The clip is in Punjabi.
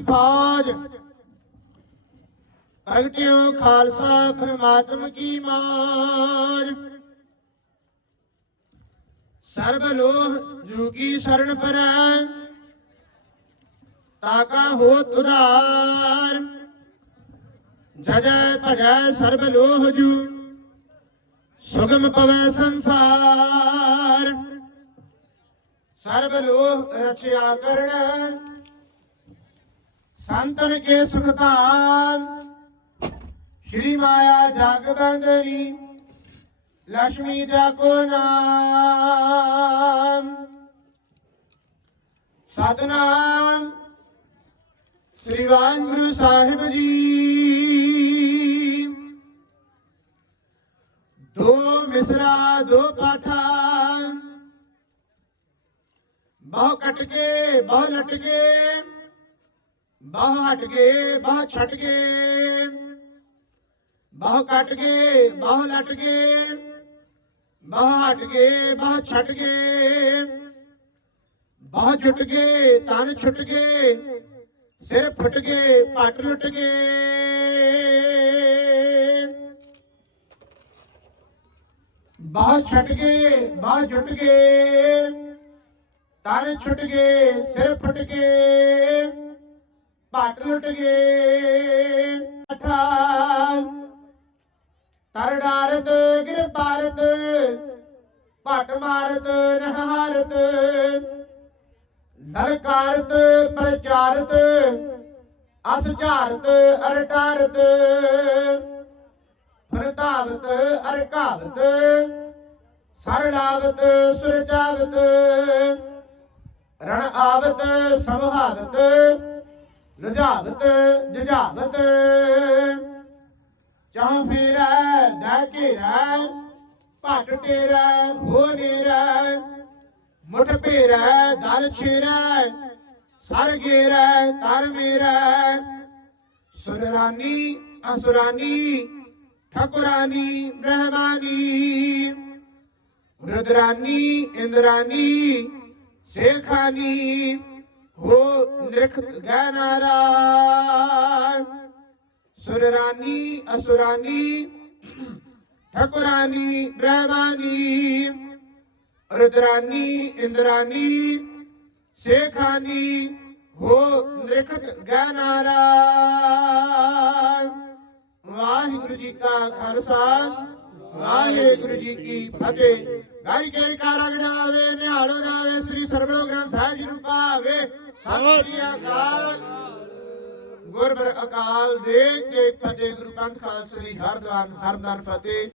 ਫੌਜ। ਪ੍ਰਗਟਿਓ ਖਾਲਸਾ, ਪ੍ਰਮਾਤਮ ਕੀ ਮਾਰ ਸਰਬ ਲੋਹ ਜੂਗੀ ਸ਼ਰਨ ਪਰੈ। ਤਾਕਾ ਹੋਤ ਉਧਾਰ। ਜਜੈ ਭਜੈ ਸਰਬ ਲੋਹ ਜੂ। ਸੁਗਮ ਪਵੈ ਸੰਸਾਰ। ਸਰਬ ਲੋਹ ਰਚਿਆ ਕਰਣ ਸੰਤਨ ਕੇ ਸੁਖਤਾਨ ਸ਼੍ਰੀ ਮਾਇਆ ਜਗ ਬੰਦਨੀ ਲక్ష్ਮੀ ਜਾਕੋ ਨਾਮ ਸਤਨਾਮ ਸ੍ਰੀ ਵਾਹਿਗੁਰੂ ਸਾਹਿਬ ਜੀ ਦੋ ਮਿਸਰਾ ਦੋ ਪਾਠਾ ਬਹੁ ਕਟ ਕੇ ਬਹੁ ਲਟ ਕੇ ਬਾਹ ਹਟ ਗਏ, ਬਾਹ ਛਟ ਕੇ ਬਾਹ ਕੱਟ ਕੇ ਬਹੁ ਲਟ ਕੇ ਬਹੁ ਹਟ ਕੇ ਬਹੁ ਛਟ ਕੇ ਬਹੁ ਜੁਟ ਕੇ ਤਨ ਛੁੱਟ ਕੇ ਸਿਰ ਫੁੱਟ ਕੇ ਪੱਟ ਲੁੱਟ ਕੇ ਬਾਹ ਛੱਡ ਕੇ ਬਾਹ ਜੁਟ ਕੇ ਤਨ ਛੁੱਟ ਗਏ, ਸਿਰ ਫੁੱਟ ਕੇ ਭੱਟ ਲੁੱਟ ਗਏ। ਅਠਾ ਤਰ ਡਾਰਤ ਗਿਰ ਪਾਰਤ ਮਾਰਤ ਨਹਾਰਤ ਲਲਕਾਰਤ ਪ੍ਰਚਾਰਤ, ਅਸਝਾਰਤ, ਅਰਟਾਰਤ ਪ੍ਰਤਾਵਤ ਅਰਕਾਵਤ ਸਰਲਾਵਤ ਸੁਰਚਾਵਤ ਰਣ ਆਵਤ ਸਮਹਾਵਤ ਰਜਾਵਤ ਜਜਾਵਤ ਚਾਹ ਫੇਰੈ ਦਾ ਘੇਰੈ, ਭਟ ਟੇਰੈ, ਹੋ ਨੇਰੈ। ਮੁਠ ਭੇਰੈ, ਦਲ ਛੇਰੈ, ਸਰ ਗੇਰੈ, ਤਰ ਮੇਰੈ। ਸੁਨਰਾਨੀ, ਅਸੁਰਾਨੀ, ਠਕੁਰਾਨੀ, ਬ੍ਰਹਮਾਨੀ। ਰੁਦਰਾਨੀ, ਇੰਦਰਾਨੀ, ਸੇਖਾਨੀ। ਹੋ ਨਿਰਖ ਗੈ ਨਾਰਾਇਣ ਸੁਰਰਾਨੀ, ਅਸੁਰਾਨੀ, ਠਕੁਰਾਨੀ, ਬ੍ਰਹਮਾਨੀ, ਰੁਦਰਾਨੀ, ਇੰਦਰਾਨੀ, ਸੇਖਾਨੀ, ਹੋ ਨਿਰਖਤ ਗੈ ਨਾਰਾਇਣ ਵਾਹਿਗੁਰੂ ਜੀ ਕਾ ਖਾਲਸਾ, ਵਾਹਿਗੁਰੂ ਜੀ ਕੀ ਫਤਿਹ। ਗਾਰੀ ਕੇ ਕਾਰਾ ਗਜਾਵੇ ਨਿਹਾਲੋ ਜਾਵੇ, ਸ੍ਰੀ ਸਰਬਲੋ ਗ੍ਰੰਥ ਸਾਹਿਬ ਜੀ ਨੂੰ ਪਾਵੇ ਸਤਿ ਸ੍ਰੀ ਅਕਾਲ। ਗੁਰਬਰ ਅਕਾਲ ਦੇ ਕੇ ਫਤਿਹ, ਗੁਰੂ ਪੰਥ ਖਾਲਸਾ ਜੀ ਹਰਦਾਨ ਹਰਦਾਨ ਫਤਿਹ।